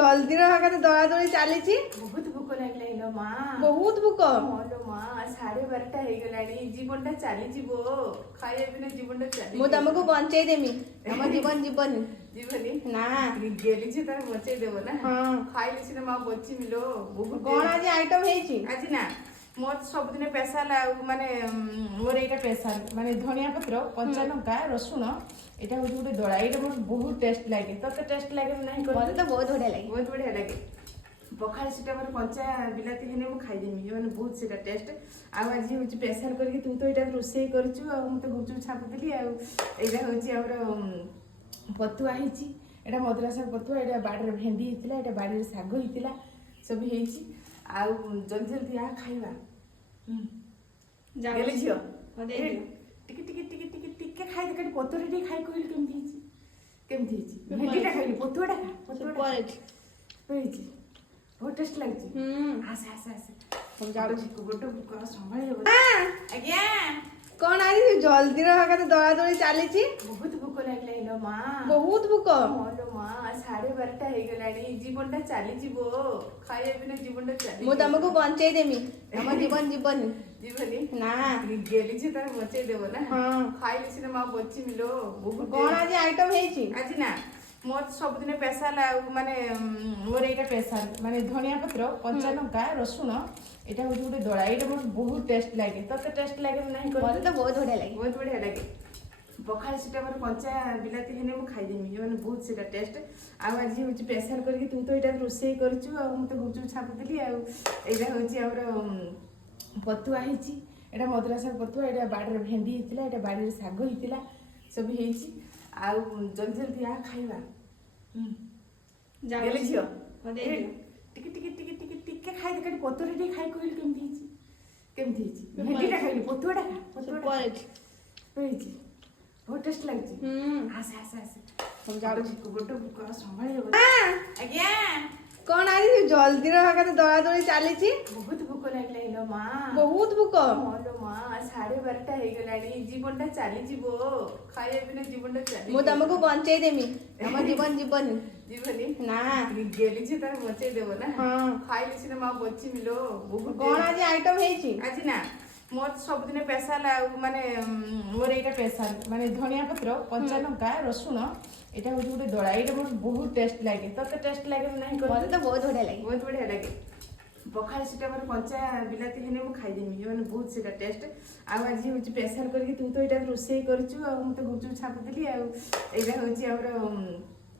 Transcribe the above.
जल्दी रहा दौड़ा दौड़ी चली बहुत भूक लगे माँ बहुत भूक मोलो माँ 12:30 हो गलानी जीवनटा चली खाया बिना जीवनटा चली तुमको बंचे देमी तुम जीवन जीवन जीवनी ना गेली छे तार बचे देबो ना हाँ खाइले छे माँ बची मिलो बहुत कौन आज आइटम है आज ना मोर सब दिन स्पेशल माने मोर एटा स्पेशल माने धनिया पत्र कंचा लंका रसुण एटा होची गोटे दळा एटा मोर बहुत टेस्ट लागे तते टेस्ट लागे नहीं कर मते तो बहुत बढ़िया लगे बहुत बढ़िया लागे पखाल सीटा मोर कंचा बिलाती हेने मु खाइ देमी माने बहुत सीटा टेस्ट आ आज होची स्पेशल करके तू तो एटा रोसई करछु आ मते गुपचुप छापी देली आ एटा होची हमर पतुआ हिची एटा मदुरा साग पतुआ एटा बाडरे भेंडी हितला एटा बाडरे साग हितला सब हिची आ जल्दी जल्दी आ खाइबा गेले झियो टिके टिके टिके टिके टिके खाइ दे कटी पतुआ रे खाइ कहली केमथि हिची भेंडीटा खाइली पतुआटा होइची बहुत टेस्ट लागची आसे आसे आसे हम जाउ गोटो को संभाळले आज्ञा कौन आज जल्दी रहा दौड़ा दौड़ी चली बहुत भूक लगे माँ बहुत भूक मोलो माँ 12:30 हो गलानी जीवनटा चली खाया बिना जीवनटा चली तुमको बंचे देमी तुम जीवन जीवन जीवनी ना गेली छे तार बचे देबो ना हाँ खाइले छे माँ बची मिलो बहुत कौन आज आइटम है आज ना मोर सब दिन स्पेशल माने मोर एटा स्पेशल माने धनिया पत्र कंचा लंका रसुण एटा होची गोटे दळा एटा मोर बहुत टेस्ट लागे तते टेस्ट लागे नहीं कर मते तो बहुत बढ़िया लगे बहुत बढ़िया लागे पखाल सीटा मोर कंचा बिलाती हेने मु खाइ देमी माने बहुत सीटा टेस्ट आ आज होची स्पेशल करके तू तो एटा रोसई करछु आ मते गुपचुप छापी देली आ एटा होची हमर पतुआ हिची एटा मदुरा साग पतुआ एटा बाडरे भेंडी हितला एटा बाडरे साग हितला सब हिची आ जल्दी जल्दी आ खाइबा गेले झियो टिके टिके टिके टिके टिके खाइ दे कटी पतुआ रे खाइ कहली केमथि हिची भेंडीटा खाइली पतुआटा होइची बहुत टेस्ट लागची आसे आसे आसे हम जाउ गोटो को संभाळले आज्ञा कौन आज जल्दी रहा दौड़ा दौड़ी चली बहुत भूक लगे माँ बहुत भूक मोलो माँ 12:30 हो गलानी जीवनटा चली खाया बिना जीवनटा चली तुमको बंचे देमी तुम जीवन जीवन जीवनी ना गेली छे तार बचे देबो ना हाँ खाइले छे माँ बची मिलो बहुत कौन आज आइटम है आज ना मोर सब दिन स्पेशल माने मोर एटा स्पेशल माने धनिया पत्र कंचा लंका रसुण एटा होची गोटे दळा एटा मोर बहुत टेस्ट लागे तते टेस्ट लागे नहीं कर मते तो बहुत बढ़िया लगे बहुत बढ़िया लागे पखाल सीटा मोर कंचा बिलाती हेने मु खाइ देमी माने बहुत सीटा टेस्ट आ आज होची स्पेशल करके तू तो एटा रोसई करछु आ मते गुपचुप छापी देली आ एटा होची हमर